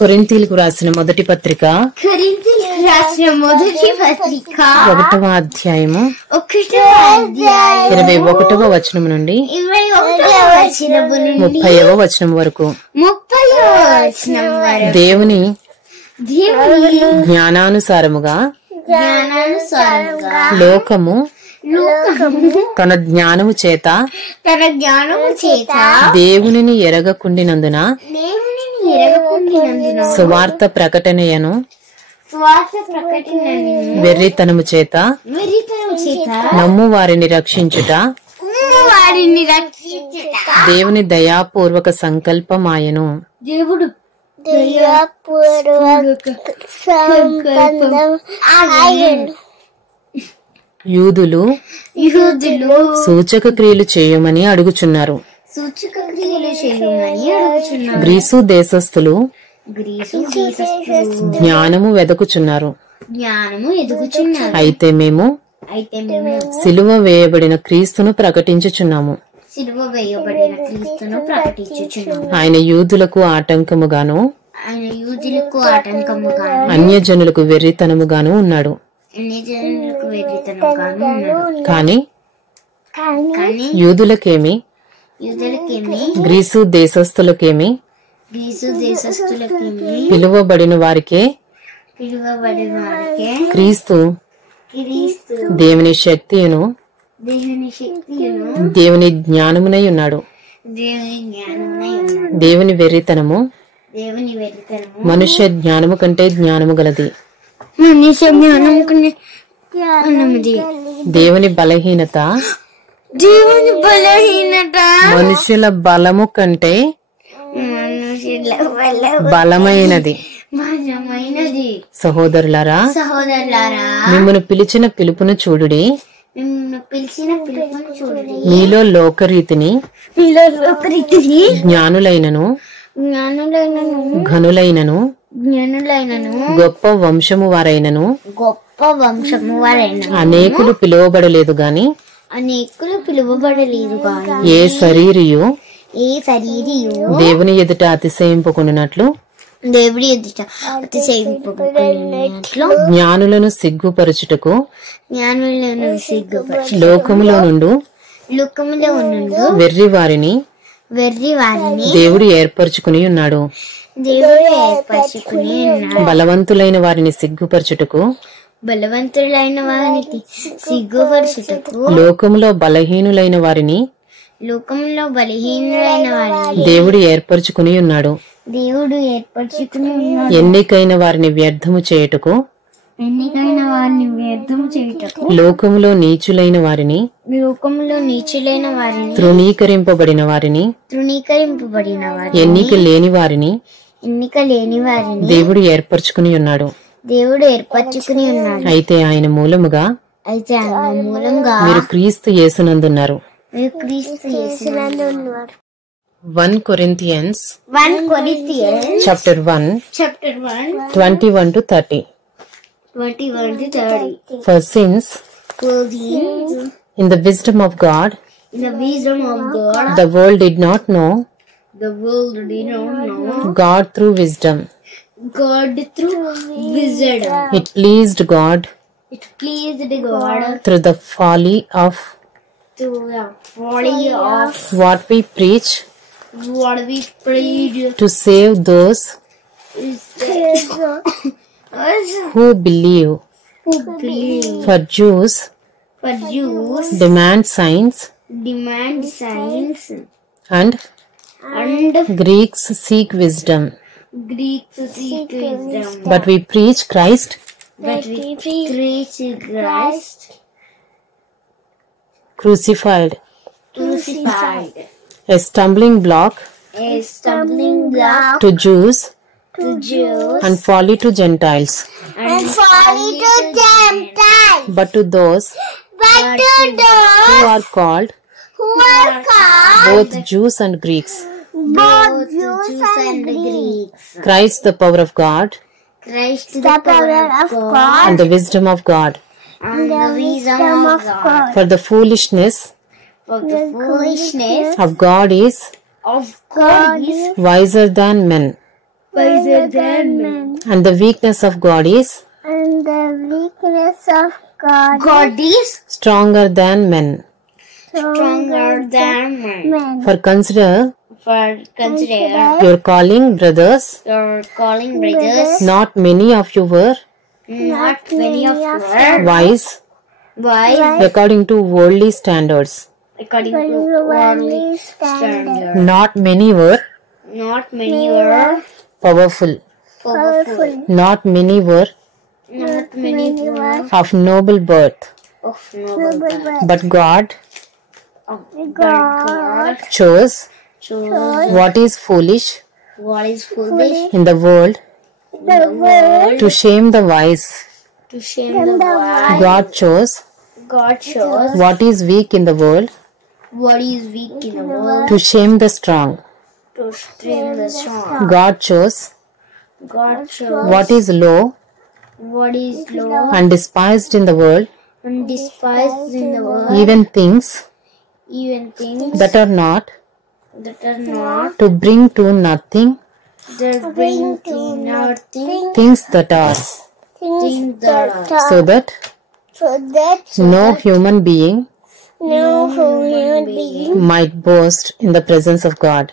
కొరింథీయులకు రాసిన మొదటి పత్రిక 1వ అధ్యాయము 21వ వచనం నుండి 30వ వచనం వరకు దేవుని జ్ఞానానుసారముగా లోకము తన జ్ఞానము చేత దేవునిని ఎరగకుండినందున సువార్త ప్రకటనయను వెర్రితనము చేత నమ్ము వారిని రక్షించుట దేవుని దయాపూర్వక సంకల్పమాయను. యూదులు సూచక క్రియలు చేయమని అడుగుచున్నారు. గ్రీసు దేశస్థులు జ్ఞానము వెదకుచున్నారు. అయితే మేము సిలువ వేయబడిన క్రీస్తును ప్రకటించుచున్నాము. ఆయన యూదులకు ఆటంకముగాను అన్యజనులకు వెర్రితనముగాను ఉన్నాడు. కాని యూదులకేమి గ్రీసు దేశస్థులకేమి పిలువబడిన వారికే క్రీస్తు దేవుని శక్తియును దేవుని జ్ఞానమునై ఉన్నాడు. దేవుని వెర్రితనము మనుష్య జ్ఞానము కంటే జ్ఞానము గలది. దేవుని బలహీనత మనుషుల బలము కంటే బలమైనది. సహోదరులారా, మిమ్మల్ని పిలిచిన పిలుపును చూడుడి. మీలో లోకరీతిని జ్ఞానులైనను ఘనులైనను గొప్ప వంశము వారైనను అనేకులు పిలువబడలేదు గాని ఏ శరీరియు దేవుని ఎదుట అతిశయింపుకున్నట్లు జ్ఞానులను సిగ్గుపరచుటకు లోకములో నుండు వెర్రి వారిని దేవుడు ఏర్పరచుకుని ఉన్నాడు. బలవంతులైన వారిని సిగ్గుపరచుటకు లోకములో బలహీనులైన వారిని దేవుడు ఏర్పరచుకుని ఉన్నాడు. ఎన్నికైన వారిని వ్యర్థము చేయుటకు లోకములో నీచులైన వారిని తృణీకరింపబడిన వారిని ఎన్నిక లేని వారిని దేవుడు ఏర్పరచుకుని ఉన్నాడు. అయితే ఆయన మూలముగా మీరు క్రీస్తు యేసునందున్నారు. 1 Corinthians chapter 1 21 to 30. For since in the wisdom of God the world did not know God through wisdom, it pleased God through the folly of what we preach to save those who believe. For Jews demand signs and Greeks seek wisdom. But we preach Christ crucified, a stumbling block to Jews and folly to Gentiles. But to those who are called both Jews and Greeks, Christ the power of God and the wisdom of God. For the foolishness of God is wiser than men, wiser than men. And the weakness of God is stronger than men. For consider your calling, brothers. Not many of you were wise according to worldly standards. Not many were powerful. Not many were of noble birth. But God chose what is foolish in the world to shame the wise. God chose what is weak in the world to shame the strong. God chose what is low and despised in the world, even things that are not, to bring to nothing things that are, so that no human being might boast in the presence of God.